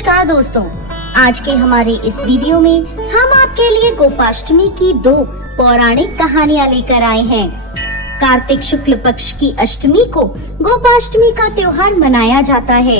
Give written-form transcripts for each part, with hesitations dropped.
नमस्कार दोस्तों, आज के हमारे इस वीडियो में हम आपके लिए गोपाष्टमी की 2 पौराणिक कहानियां लेकर आए हैं। कार्तिक शुक्ल पक्ष की अष्टमी को गोपाष्टमी का त्योहार मनाया जाता है।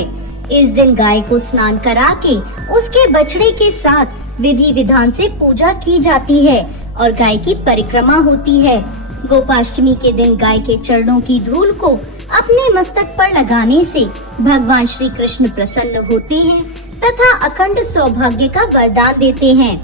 इस दिन गाय को स्नान करा के उसके बछड़े के साथ विधि विधान से पूजा की जाती है और गाय की परिक्रमा होती है। गोपाष्टमी के दिन गाय के चरणों की धूल को अपने मस्तक पर लगाने से भगवान श्री कृष्ण प्रसन्न होते हैं तथा अखंड सौभाग्य का वरदान देते हैं।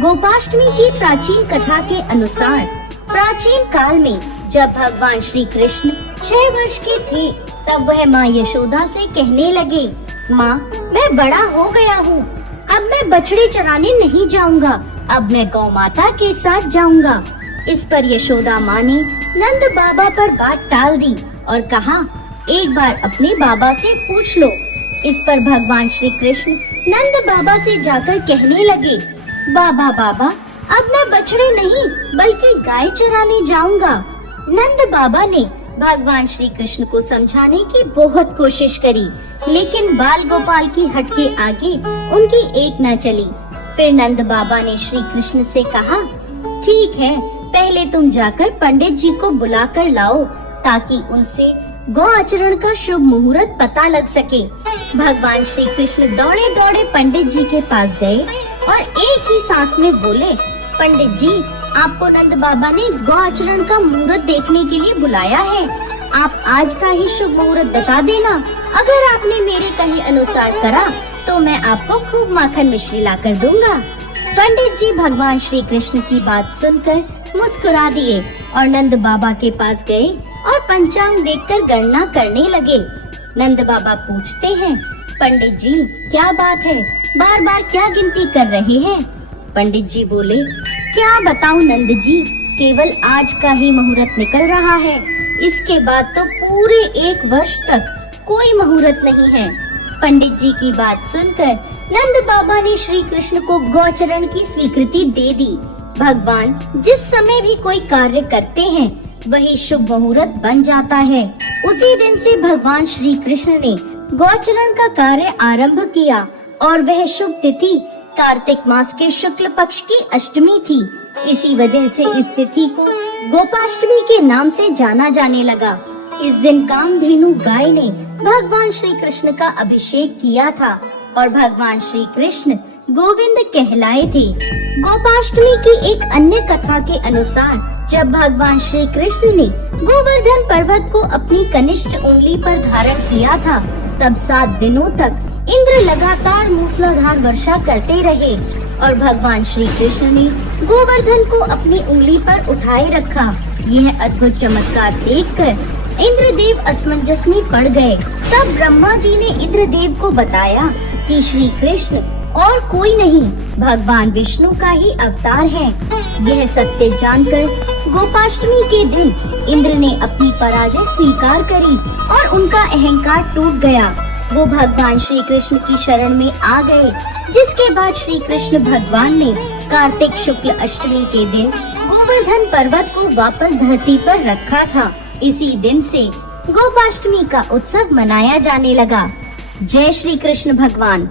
गोपाष्टमी की प्राचीन कथा के अनुसार प्राचीन काल में जब भगवान श्री कृष्ण 6 वर्ष के थे, तब वह माँ यशोदा से कहने लगे, माँ, मैं बड़ा हो गया हूँ, अब मैं बछड़े चराने नहीं जाऊँगा, अब मैं गौ माता के साथ जाऊँगा। इस पर यशोदा माँ ने नंद बाबा पर बात टाल दी और कहा, एक बार अपने बाबा से पूछ लो। इस पर भगवान श्री कृष्ण नंद बाबा से जाकर कहने लगे, बाबा बाबा, अब मैं बछड़े नहीं बल्कि गाय चराने जाऊंगा। नंद बाबा ने भगवान श्री कृष्ण को समझाने की बहुत कोशिश करी, लेकिन बाल गोपाल की हट के आगे उनकी एक न चली। फिर नंद बाबा ने श्री कृष्ण से कहा, ठीक है, पहले तुम जाकर पंडित जी को बुला कर लाओ ताकि उनसे गौ आचरण का शुभ मुहूर्त पता लग सके। भगवान श्री कृष्ण दौड़े दौड़े पंडित जी के पास गए और एक ही सांस में बोले, पंडित जी, आपको नंद बाबा ने गौ आचरण का मुहूर्त देखने के लिए बुलाया है। आप आज का ही शुभ मुहूर्त बता देना। अगर आपने मेरे कहे अनुसार करा तो मैं आपको खूब माखन मिश्री ला कर दूंगा। पंडित जी भगवान श्री कृष्ण की बात सुनकर मुस्कुरा दिए और नंद बाबा के पास गए और पंचांग देखकर गणना करने लगे। नंद बाबा पूछते हैं, पंडित जी, क्या बात है, बार बार क्या गिनती कर रहे हैं? पंडित जी बोले, क्या बताऊं नंद जी, केवल आज का ही मुहूर्त निकल रहा है, इसके बाद तो पूरे 1 वर्ष तक कोई मुहूर्त नहीं है। पंडित जी की बात सुनकर नंद बाबा ने श्री कृष्ण को गौचरण की स्वीकृति दे दी। भगवान जिस समय भी कोई कार्य करते हैं वही शुभ मुहूर्त बन जाता है। उसी दिन से भगवान श्री कृष्ण ने गौचरण का कार्य आरंभ किया और वह शुभ तिथि कार्तिक मास के शुक्ल पक्ष की अष्टमी थी। इसी वजह से इस तिथि को गोपाष्टमी के नाम से जाना जाने लगा। इस दिन कामधेनु गाय ने भगवान श्री कृष्ण का अभिषेक किया था और भगवान श्री कृष्ण गोविंद कहलाए थे। गोपाष्टमी की एक अन्य कथा के अनुसार जब भगवान श्री कृष्ण ने गोवर्धन पर्वत को अपनी कनिष्ठ उंगली पर धारण किया था, तब 7 दिनों तक इंद्र लगातार मूसलाधार वर्षा करते रहे और भगवान श्री कृष्ण ने गोवर्धन को अपनी उंगली पर उठाए रखा। यह अद्भुत चमत्कार देखकर इंद्रदेव असमंजस में पड़ गए। तब ब्रह्मा जी ने इंद्रदेव को बताया कि श्री कृष्ण और कोई नहीं, भगवान विष्णु का ही अवतार है। यह सत्य जानकर गोपाष्टमी के दिन इंद्र ने अपनी पराजय स्वीकार करी और उनका अहंकार टूट गया। वो भगवान श्री कृष्ण की शरण में आ गए, जिसके बाद श्री कृष्ण भगवान ने कार्तिक शुक्ल अष्टमी के दिन गोवर्धन पर्वत को वापस धरती पर रखा था। इसी दिन से गोपाष्टमी का उत्सव मनाया जाने लगा। जय श्री कृष्ण भगवान।